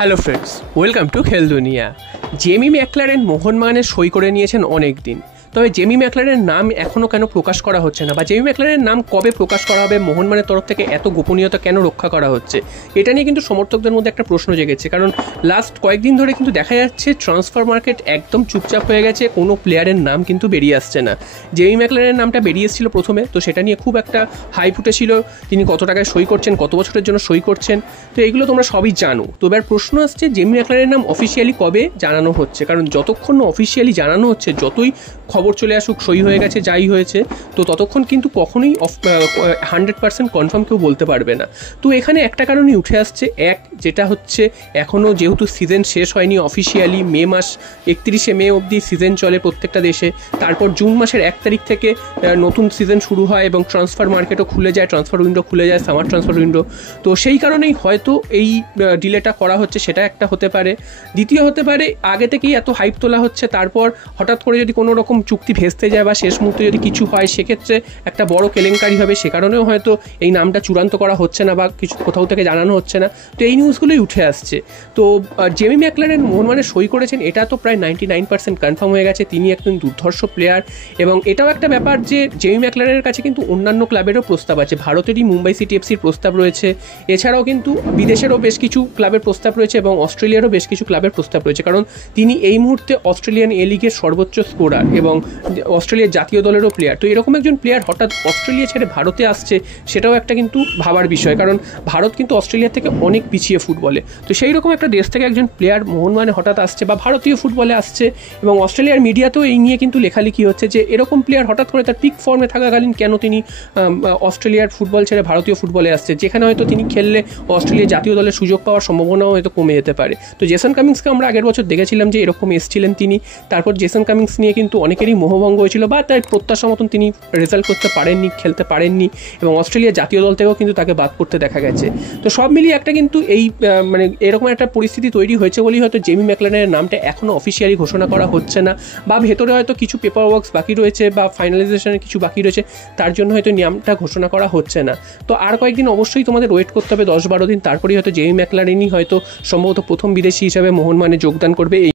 Hello friends, welcome to খেল দুনিয়া। Jamie Maclaren মোহনবাগানে সই করে নিয়েছেন অনেক দিন, তবে জেমি ম্যাকলারেনের নাম এখনও কেন প্রকাশ করা হচ্ছে না, বা জেমি ম্যাকলারেনের নাম কবে প্রকাশ করা হবে, মোহনবাগানের তরফ থেকে এত গোপনীয়তা কেন রক্ষা করা হচ্ছে, এটা নিয়ে কিন্তু সমর্থকদের মধ্যে একটা প্রশ্ন জেগেছে। কারণ লাস্ট কয়েকদিন ধরে কিন্তু দেখা যাচ্ছে ট্রান্সফার মার্কেট একদম চুপচাপ হয়ে গেছে, কোনো প্লেয়ারের নাম কিন্তু বেরিয়ে আসছে না। জেমি ম্যাকলারেনের নামটা বেরিয়ে এসেছিল প্রথমে, তো সেটা নিয়ে খুব একটা হাইপ উঠেছিল, তিনি কত টাকায় সই করছেন, কত বছরের জন্য সই করছেন, তো এইগুলো তোমরা সবই জানো। তো এবার প্রশ্ন আসছে জেমি ম্যাকলারেনের নাম অফিসিয়ালি কবে জানানো হচ্ছে, কারণ যতক্ষণ না অফিসিয়ালি জানানো হচ্ছে, যতই খবর চলে আসুক সই হয়ে গেছে যাই হয়েছে, তো ততক্ষণ কিন্তু কখনোই 100% কনফার্ম কেউ বলতে পারবে না। তো এখানে একটা কারণই উঠে আসছে, যেটা হচ্ছে এখনও যেহেতু সিজন শেষ হয়নি অফিসিয়ালি, মে মাস 31শে মে অবধি সিজন চলে প্রত্যেকটা দেশে, তারপর জুন মাসের 1 তারিখ থেকে নতুন সিজন শুরু হয় এবং ট্রান্সফার মার্কেটও খুলে যায়, ট্রান্সফার উইন্ডো খুলে যায়, সামার ট্রান্সফার উইন্ডো। তো সেই কারণেই হয়তো এই ডিলেটা করা হচ্ছে, সেটা একটা হতে পারে। দ্বিতীয় হতে পারে আগে থেকেই এত হাইপ তোলা হচ্ছে, তারপর হঠাৎ করে যদি কোনো রকম চুক্তি ভেস্তে যায় বা শেষ মুহূর্তে যদি কিছু হয়, সেক্ষেত্রে একটা বড় কেলেঙ্কারি হবে, সে কারণেও হয়তো এই নামটা চূড়ান্ত করা হচ্ছে না বা কিছু কোথাও থেকে জানানো হচ্ছে না। তো এই নিউজগুলোই উঠে আসছে। তো জেমি ম্যাকলারেন মোহনবাগানে সই করেছেন, এটা তো প্রায় 99% কনফার্ম হয়ে গেছে, তিনি একজন দুর্ধর্ষ প্লেয়ার। এবং এটাও একটা ব্যাপার যে জেমি ম্যাকলারেনের কাছে কিন্তু অন্যান্য ক্লাবেরও প্রস্তাব আছে, ভারতেরই মুম্বাই সিটি এফসির প্রস্তাব রয়েছে, এছাড়াও কিন্তু বিদেশেরও বেশ কিছু ক্লাবের প্রস্তাব রয়েছে এবং অস্ট্রেলিয়ারও বেশ কিছু ক্লাবের প্রস্তাব রয়েছে, কারণ তিনি এই মুহূর্তে অস্ট্রেলিয়ান এ লিগের সর্বোচ্চ স্কোরার এবং অস্ট্রেলিয়ার জাতীয় দলেরও প্লেয়ার। তো এরকম একজন প্লেয়ার হঠাৎ অস্ট্রেলিয়া ছেড়ে ভারতে আসছে, সেটাও একটা কিন্তু ভাবার বিষয়, কারণ ভারত কিন্তু অস্ট্রেলিয়া থেকে অনেক পিছিয়ে ফুটবলে। তো সেই রকম একটা দেশ থেকে একজন প্লেয়ার মোহনবাগানে হঠাৎ আসছে বা ভারতীয় ফুটবলে আসছে, এবং অস্ট্রেলিয়ার মিডিয়াতেও এই নিয়ে কিন্তু লেখালেখি হচ্ছে যে এরকম প্লেয়ার হঠাৎ করে তার পিক ফর্মে থাকাকালীন কেন তিনি অস্ট্রেলিয়ার ফুটবল ছেড়ে ভারতীয় ফুটবলে আসছে, যেখানে হয়তো তিনি খেললে অস্ট্রেলিয়া জাতীয় দলের সুযোগ পাওয়ার সম্ভাবনাও হয়তো কমে যেতে পারে। তো জেসন কামিন্সকে আমরা আগের বছর দেখেছিলাম যে এরকম এসেছিলেন তিনি, তারপর জেসন কামিন্স নিয়ে কিন্তু অনেকেরই মোহভঙ্গ হয়েছিল বা তার প্রত্যাশা মতন তিনি রেজাল্ট করতে পারেননি, খেলতে পারেননি, এবং অস্ট্রেলিয়া জাতীয় দল থেকেও কিন্তু তাকে বাদ করতে দেখা গেছে। তো সব মিলিয়ে একটা কিন্তু এই এরকম একটা পরিস্থিতি তৈরি হয়েছে বলেই হয়তো জেমি ম্যাকলারেনের নামটা এখনও অফিসিয়ালি ঘোষণা করা হচ্ছে না, বা ভেতরে হয়তো কিছু পেপার ওয়ার্কস বাকি রয়েছে বা ফাইনালাইজেশনের কিছু বাকি রয়েছে, তার জন্য হয়তো নামটা ঘোষণা করা হচ্ছে না। তো আর কয়েকদিন অবশ্যই তোমাদের ওয়েট করতে হবে, 10-12 দিন, তারপরেই হয়তো জেমি ম্যাকলারেনই হয়তো সম্ভবত প্রথম বিদেশি হিসাবে মোহনবাগানে যোগদান করবে।